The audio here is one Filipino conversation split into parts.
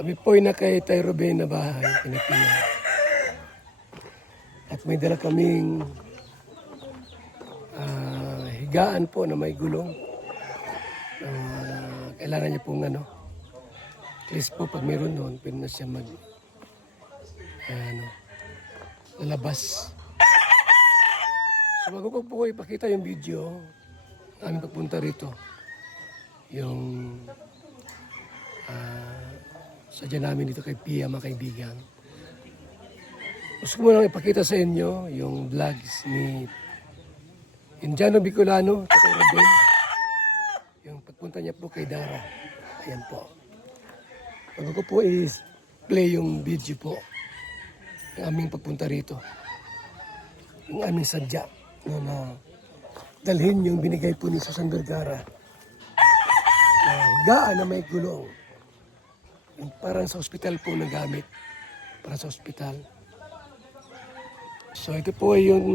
Kami po ay nakay Tay Ruben na bahay, Pilipinas. At may dala kaming higaan po na may gulong. Kailangan niya pong at least po pag mayroon noon, pwede na siya lalabas. So bago ko po ipakita yung video, aming pagpunta rito. Yung sadya namin dito kay Pia, mga kaibigan. Gusto ko muna ipakita sa inyo yung vlogs ni Indiano Bicolano, Tatay Ruben. Yung pagpunta niya po kay Dara. Ayan po. Bago ko po i-play yung video po ng aming pagpunta rito. Yung aming sadya na dalhin yung binigay po ni Susan Vergara. Higaan na may gulong. Yung parang sa ospital po na gamit. Para sa ospital. So ito po ay yung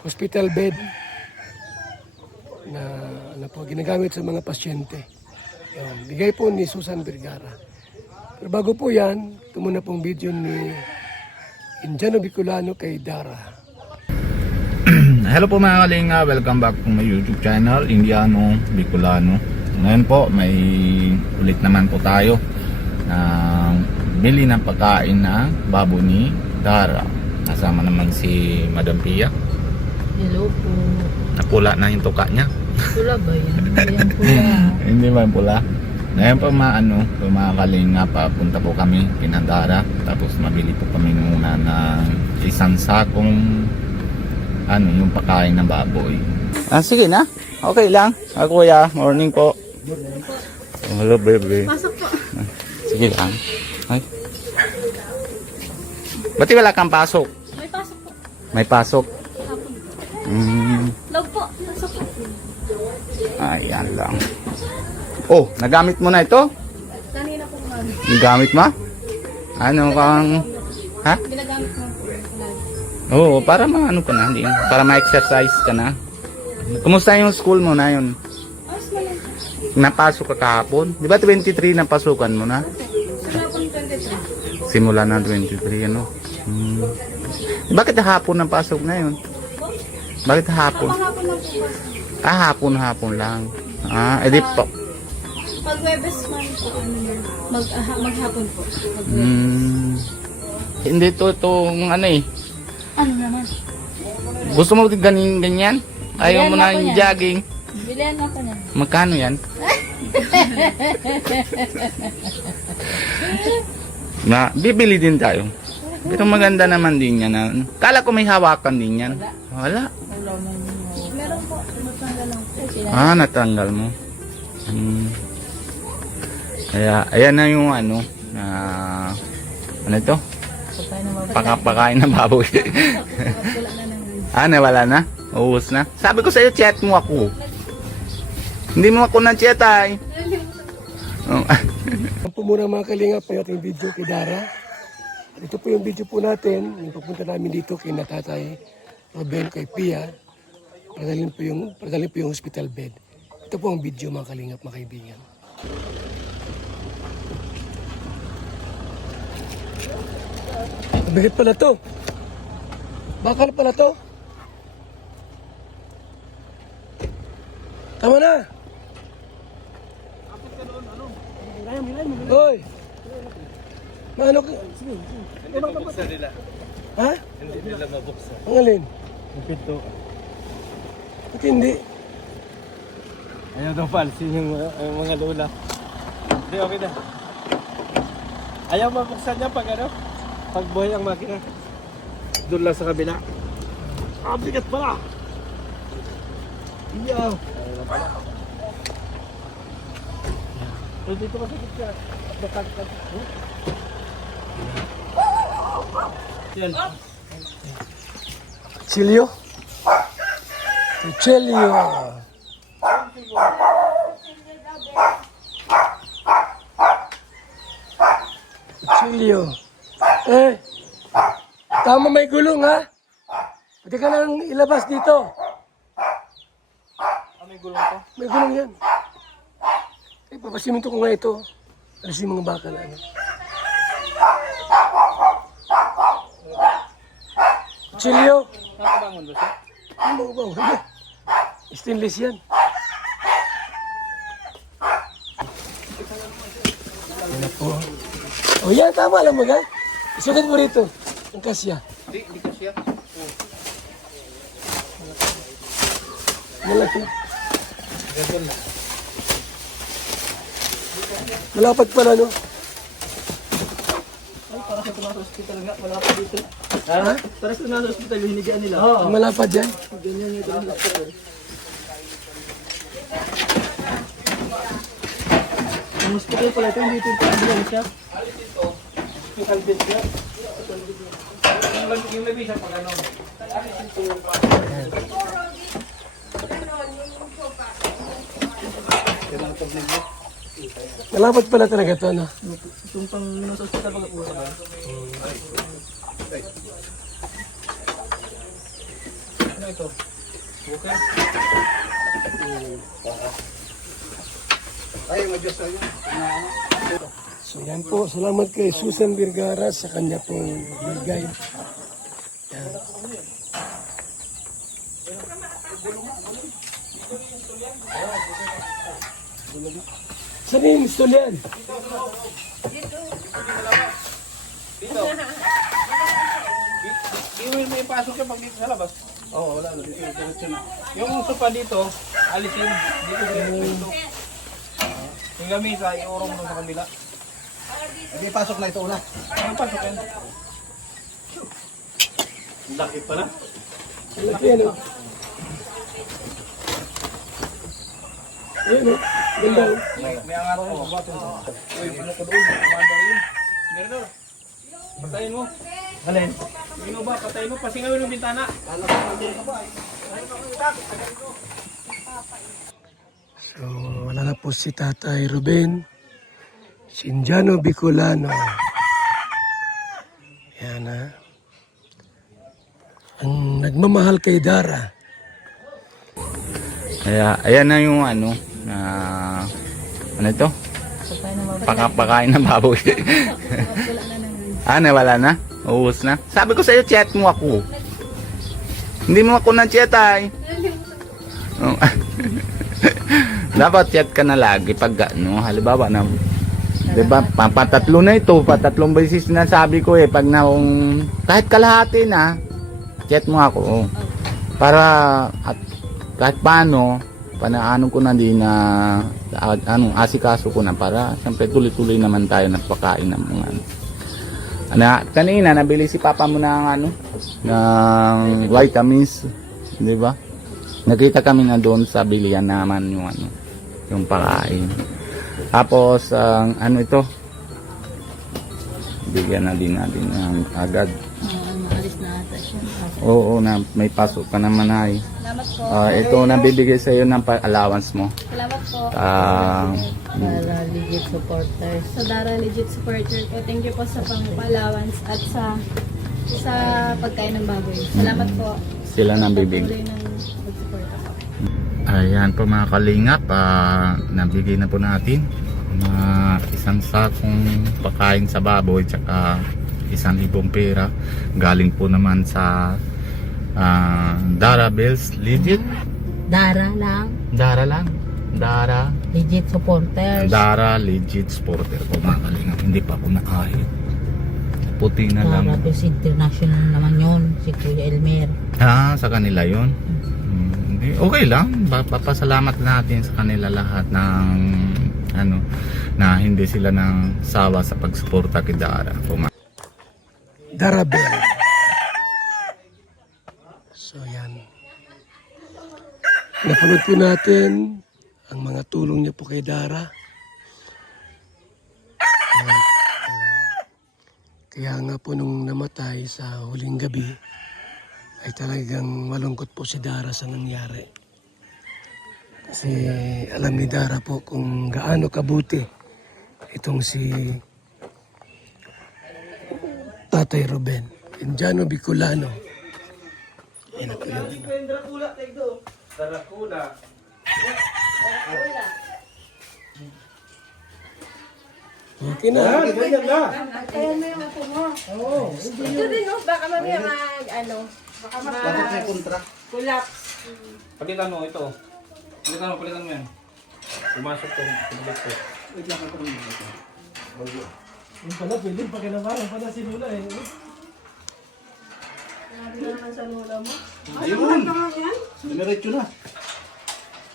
hospital bed na po ginagamit sa mga pasyente. Yan, bigay po ni Susan Vergara. Pero bago po yan, ito muna pong video ni Indiano Bicolano kay Dara. Hello po mga kalinga, welcome back to my YouTube channel, Indiano Bicolano. Ngayon po, may ulit naman po tayo ng bili ng pagkain na babo ni Dara. Kasama naman si Madam Pia. Hello po. Napula na yung tuka niya. Pula ba yan? Hindi yan pula. Hindi ba yung pula? Ngayon po mga kalinga, papunta po kami kina Dara. Tapos mabili po kami muna ng isang sakong yung pagkain ng baboy. Sige na. Okay lang. Kuya, morning po. Hello baby. Pasok po. Sige lang. Ay. Ba't wala kang pasok? May pasok po. May pasok. Log po. Pasok po. Ayan lang. Oh, nagamit mo na ito? Kanina po kumami. Nagamit mo? Ano kang... Ha? Ginagamit mo po. Oo, para maano ka na. Para ma-exercise ka na. Kumusta yung school mo na yun? Ayos mo lang. Napasok ka kahapon? Di ba 23 na pasukan mo na? Simula po ng 23. Simula na 23, ano? Bakit hapon ang pasok na yun? Bakit hapon? Hapon lang po. Hapon lang. Edi po. Pag Webes man po, maghapon po. Hindi itong Ano naman? Gusto mo ganyan? Ayaw mo na yung jogging? Bilihan ako na. Magkano yan? Bibili din tayo. Pero maganda naman din yan. Kala ko may hawakan din yan. Wala. Meron po. Natanggal lang po. Natanggal mo. Kaya, ayan na yung ano ito? Pakain ng baboy. Wala na naman. Nawala na? Uus na? Sabi ko sa'yo, chat mo ako. Hindi mo ako na-chat ay. Ito po muna mga kalingap ang ating video kay Dara. At ito po yung video po natin, yung pagpunta namin dito kay Tatay Ruben kay Pia. Padalhin po yung hospital bed. Ito po ang video mga kalingap, mga kaibigan. Mabigat pala to. Bakal pala to. Tama na. Hoy. Maano ka? Hindi mabuksan nila. Ha? Hindi nila mabuksan. Ang alin? Yung pinto. Ba't hindi? Ayaw daw palsin yung mga lola. Hindi, okay na. Ayaw mabuksan niya pag pag buhay ang makina. Doon lang sa kabila. Bigat pala! Iyaw! Dito masakit ka. Yan. Chilio? Chilio. Chilio. Tama may gulong ha? Pwede ka lang ilabas dito. May gulong to? May gulong yan. Papasiminto ko nga ito. Alisin yung mga bakal. Ano. Chilio. Nakabangon ba siya? Ano ba? Hindi. Stainless yan. Yan na po. O yan, tama lang mo ga. Isukat mo rito. Ang kasya. Hindi ka siya. Malaki. Malapad pala, no? Para sa tumaas sa hospital nga, wala pa dito. Ha? Para sa tumaas sa hospital, yung hinigaan nila. Ang malapad dyan. Ganyan yung tumaas sa hospital. Ang hospital pala ito, hindi ito yung ambulansya. Hospital bed siya. Yung labisa pag ano. Malapad pala talaga to, no? Itong pang nasa hospital pag usa ba? Ano ito? Okay. So yan po, salamat kay Susan Vergara sa kanya pong bigay. Yan. Saan yung install yan? Di mo may pasok siya pag dito sa labas. Oo, wala na. Dito, diretso na. Yung sopa dito, alisin. Dito, dito. Yung gamita, iurong doon sa kabila. Hindi, pasok na ito una. Ang pasok yan. Laki pala. Laki yan, oh. Ayan, oh. Ganda, oh. May angat ko. Uy, ano ko doon? Kumanda rin. Meron doon. Patayin mo. Alin? Sino ba? Patayin mo. Pasingawin yung bintana. So, wala na po si Tatay Ruben. Sinjano Bicolano. Yan, ha. Ang nagmamahal kay Dara. Kaya, ayan na yung ano, na, ano ito? Pakain ng baboy. Nawala na? Uus na? Sabi ko sa'yo, chat mo ako. Hindi mo ako na-chat ay. Oh. Dapat chat ka na lagi pag ano, halimbawa na, diba, patatlo na ito, patatlong beses na sabi ko pag na, kahit kalahati na, chat mo ako. Oh. Para, at kahit paano, panaano ko na din na, asikaso ko na para, siyempre tuloy-tuloy naman tayo nagpakain ng mga kanina nabili si papa mo ng ng vitamins, di ba? Nakita kami na doon sa bilihan naman yung pakain. Tapos ito, bigyan na din natin agad. Maalis na ata siya. Oo, na may pasok ka naman ay. Salamat po. Ito nabibigay sa iyo ng allowance mo. Salamat po. Dara Legit Supporters. Sa Dara Legit Supporter po. Thank you po sa pang-allowance at sa pagkain ng baboy. Salamat po. Sila nang bibigay. Patuloy ng pag-support po. Ayan po mga kalingap, nabigay na po natin isang sakong pagkain sa baboy tsaka 1,000 pera. Galing po naman sa Dara Bells Legit. Dara lang. Dara lang. Dara. Legit Supporters. Dara Legit Supporter po mga kalingap. Hindi pa po nakahit. Puti na Dara lang. Bells International naman yun. Si Kuya Elmer. Sa kanila yon. Okay lang. Papasalamat natin sa kanila lahat ng na hindi sila nang sawa sa pagsuporta kay Dara. Darabel. So yan. Napanood po natin ang mga tulong niya po kay Dara. At, kaya nga po nung namatay sa huling gabi ay talagang malungkot po si Dara sa nangyari. Kasi alam ni Dara po kung gaano kabuti itong si Tatay Ruben, Indiano Bicolano. Yan po yun. Okay na. Ganyan na. Ito din, no? Baka mamaya Bakit may kontra? Palitan mo ito. Palitan mo yan. Pumasok to. Pumasok to. Yung pala, pwede pakinabangan pa na si Lula eh. Ayun! Dumiretso na.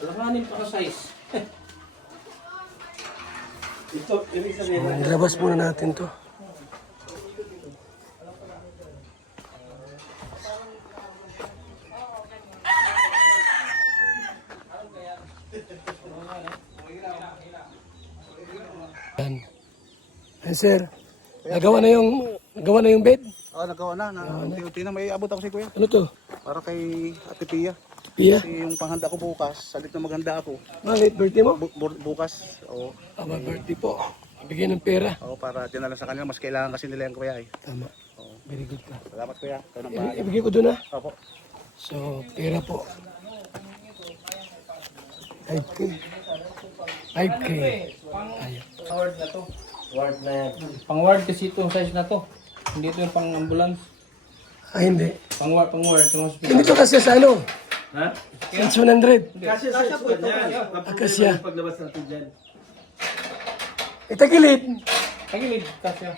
Alanganin pa ka size. Ito, ibig sabihin. Ilabas muna natin to. Yan. Yan, sir. Nagawa na yung bed. Nagawa na. Unti-unti na. May abot ako si Kuya. Ano to? Para kay Ate Pia. Pia? Kasi yung panghanda ko bukas, salit na maghanda ako. Bakit? Birthday mo? Bukas. Oo. Aba, birthday po. Bigyan ng pera. Oo, para dinala sa kanila. Mas kailangan kasi nila yung Kuya eh. Tama. Very good ka. Salamat Kuya. Ikaw nang bahala. Ibigay ko doon na. Opo. So, pera po. 5K. 5K. Ayun. Ward na to. Ward na yan. Pang ward kasi ito, size na to. Hindi ito yung pang ambulance. Ah, hindi. Pang ward, pang hospital. Hindi to kasi sa ano? Ha? Since 100. Kasi po ito. Akasya. Paglabas natin dyan. Itagilid. Tagilid, kasya.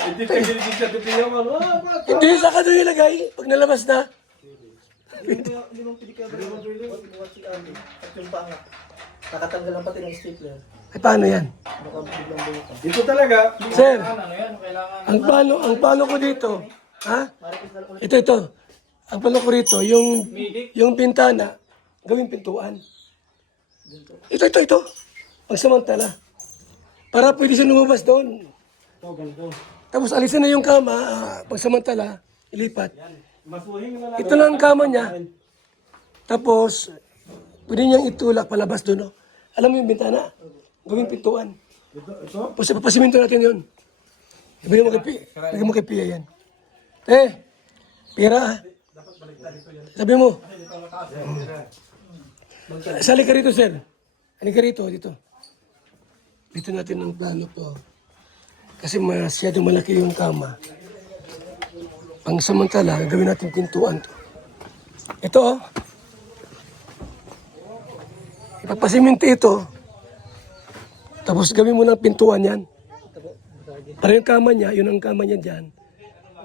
Hindi tagilid sa Ate Pia mo. Hindi, saka doon ilagay. Pag nalabas na. Nakatanggal lang pati ng stapler. Ay, paano yan? Ito talaga. Sir, Ano yan? Kailangan. ang plano ko dito, ha? Ito. Ang plano ko rito, yung bintana, gawing pintuan. Ito. Pagsamantala. Para pwede siya lumabas doon. Tapos alisin na yung kama, pagsamantala, ilipat. Masuhin na lang. Ito lang ang kama niya. Tapos, pwede niyang itulak palabas doon. No? Alam mo yung bintana? Gawing pintuan. Ito? Pasiminto natin yun. Ibigay mo kay Pia yan. Pira ah. Sabi mo. Sali ka rito, sir. Halika rito, dito. Dito natin ang plano to. Kasi masyadong malaki yung kama. Pang samantala, gawin natin pintuan to. Ito oh. Ipagpasiminti ito. Tapos gawin mo ng pintuan yan. Para yung kama niya, yun ang kama niya dyan.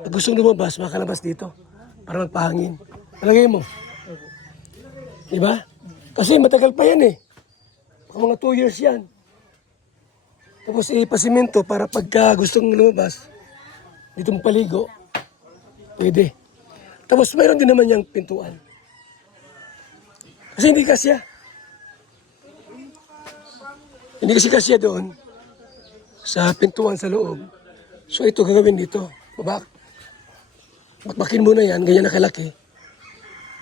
Pag gustong lumabas, makalabas dito. Para magpahangin. Palagay mo. Diba? Kasi matagal pa yan eh. Baka mga 2 years yan. Tapos ipasiminto para pagka gustong lumabas, dito mo paligo, pwede. Tapos mayroon din naman yung pintuan. Kasi hindi kasya. Hindi kasi kasya doon sa pintuan sa loob. So ito gagawin dito. Bakbakin muna yan, ganyan na kalaki.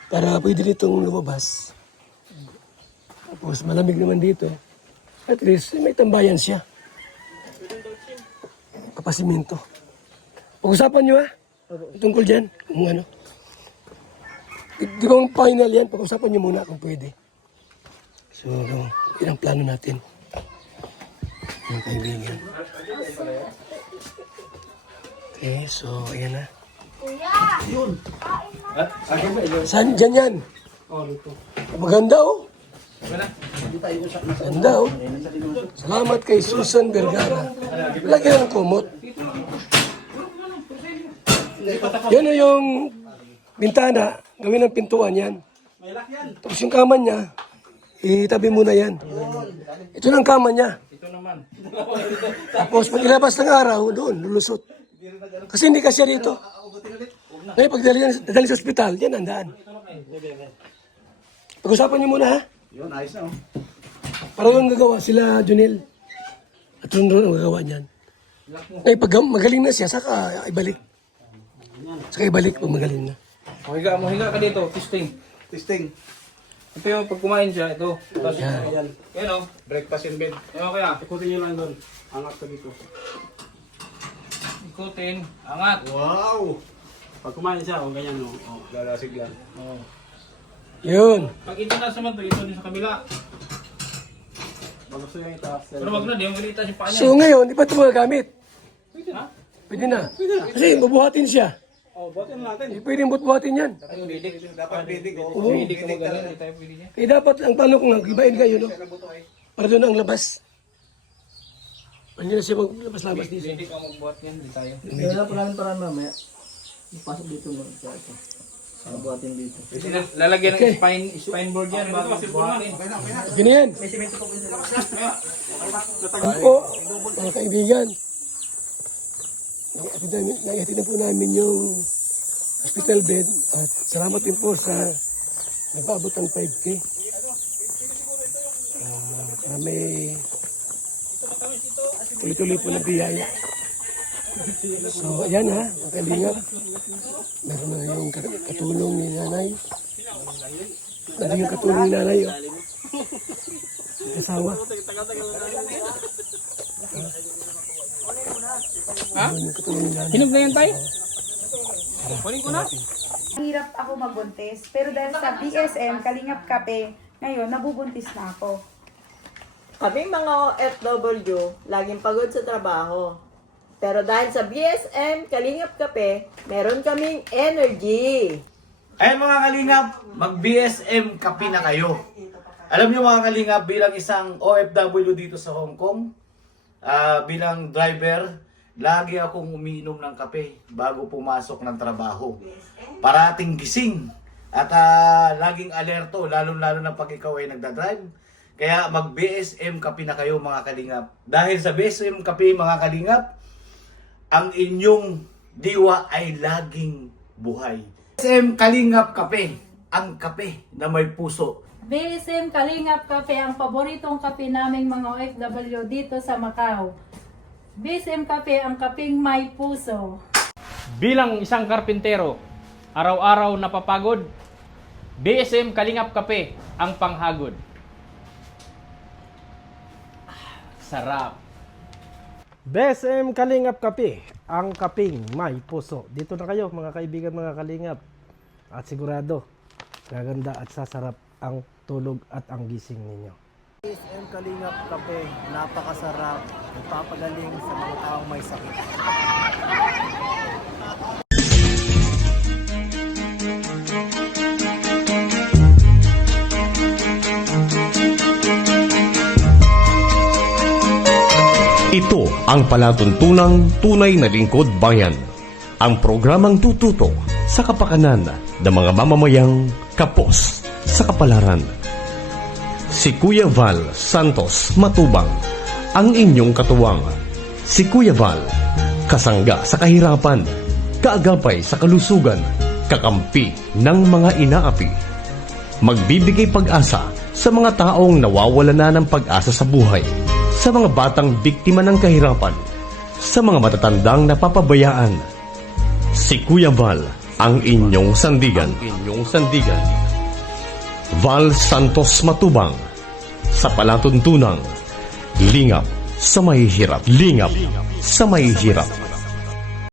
Para pwede ditong lumabas. Tapos malamig naman dito. At least may tambayan siya. Kapasiminto. Pag-usapan nyo ha. Tungkol dyan. Kung ano. Di ba ang final yan? Pag-usapan nyo muna kung pwede. So, yun ang plano natin. Yung kaibigan. Okay, so ayan na. Saan? Dyan yan. Maganda oh. Ganda oh. Salamat kay Susan Vergara. Lagyan ng kumot. Yan o yung bintana. Gawin ng pintuan yan. Tapos yung kama niya, itabi muna yan. Ito lang kama niya. Ito naman. Tapos pag ilabas ng araw, doon, lulusot. Kasi hindi kasya dito. Ngayon, pag dali sa ospital, yan ang daan. Pag-usapan niyo muna ha. Yun, ayos na oh. Para yung gagawa sila, Junel. At Ron ang gagawa niyan. Ngayon, pag magaling na siya, saka ibalik. Saka ibalik pag magaling na. Higa ka dito. Testing. Ito yung pag kumain siya, ito. Tapos, Yan. yan o. Breakfast in bed. Yan o kaya. Ikutin nyo lang doon. Angat ka dito. Ikutin. Angat. Wow! Pag kumain siya, ganyan o. Lalasig lang. Oh. Yun. Pag ito nasa man to, ito din sa kabila. Pag gusto nyo itaas. Pero wag na, di yung ganita si paa niya. So ngayon, di ba ito magagamit? Pwede na. Pwede na. Kasi bubuhatin siya. Oh, buhatin natin. Hindi pwedeng buhatin yan. Dapat bidig. Oo. Hindi ka magaling, hindi tayo pwede niya. Kaya dapat, ang plano kong ibain kayo, no? Para doon ang labas. Hindi na siya maglabas-labas dito. Hindi ka magbuhat yan, hindi tayo. Kaya pa namin parang mamaya. Ipasok dito mo. Buhatin dito. Lalagyan ng spine board yan, bago buhatin. Ganyan. Po, mga kaibigan. Naihatid na po namin yung hospital bed at salamat din po sa nagpaabot ng 5K. Para may tuloy-tuloy po na biyaya. So, ayan ha, mga kalingap. Meron na yung katulong ni nanay. Meron yung katulong ni nanay. Oh. Kasawa. Ha? Meron yung katulong ni nanay. Hinog na yan tayo? Kunin ko na. Hirap ako magbuntis, pero dahil sa BSM, Kalingap Kape, ngayon nabubuntis na ako. Kaming mga OFW, laging pagod sa trabaho. Pero dahil sa BSM, Kalingap Kape, meron kaming energy. Ayan mga kalingap, mag-BSM kape na kayo. Alam niyo mga kalingap, bilang isang OFW dito sa Hong Kong, bilang driver, lagi akong umiinom ng kape bago pumasok ng trabaho. Parating gising at laging alerto, lalo-lalo na pag ikaw ay nagdadrive. Kaya mag-BSM kape na kayo mga kalingap. Dahil sa BSM kape mga kalingap, ang inyong diwa ay laging buhay. BSM Kalingap Kape, ang kape na may puso. BSM Kalingap Kape, ang paboritong kape naming mga OFW dito sa Macau. BSM Kape, ang kapeng may puso. Bilang isang karpintero, araw-araw napapagod, BSM Kalingap Kape, ang panghagod. Sarap. BSM Kalingap Kape, ang kaping may puso. Dito na kayo mga kaibigan, mga kalingap. At sigurado, gaganda at sasarap ang tulog at ang gising ninyo. BSM Kalingap Kape, napakasarap. Nagpapagaling sa mga taong may sakit. Ito ang palatuntunang tunay na lingkod bayan. Ang programang tututo sa kapakanan ng mga mamamayang kapos sa kapalaran. Si Kuya Val Santos Matubang, ang inyong katuwang. Si Kuya Val, kasangga sa kahirapan, kaagapay sa kalusugan, kakampi ng mga inaapi. Magbibigay pag-asa sa mga taong nawawala na ng pag-asa sa buhay, sa mga batang biktima ng kahirapan, sa mga matatandang napapabayaan. Si Kuya Val, ang inyong sandigan. Val Santos Matubang, sa palatuntunang lingap sa mahihirap.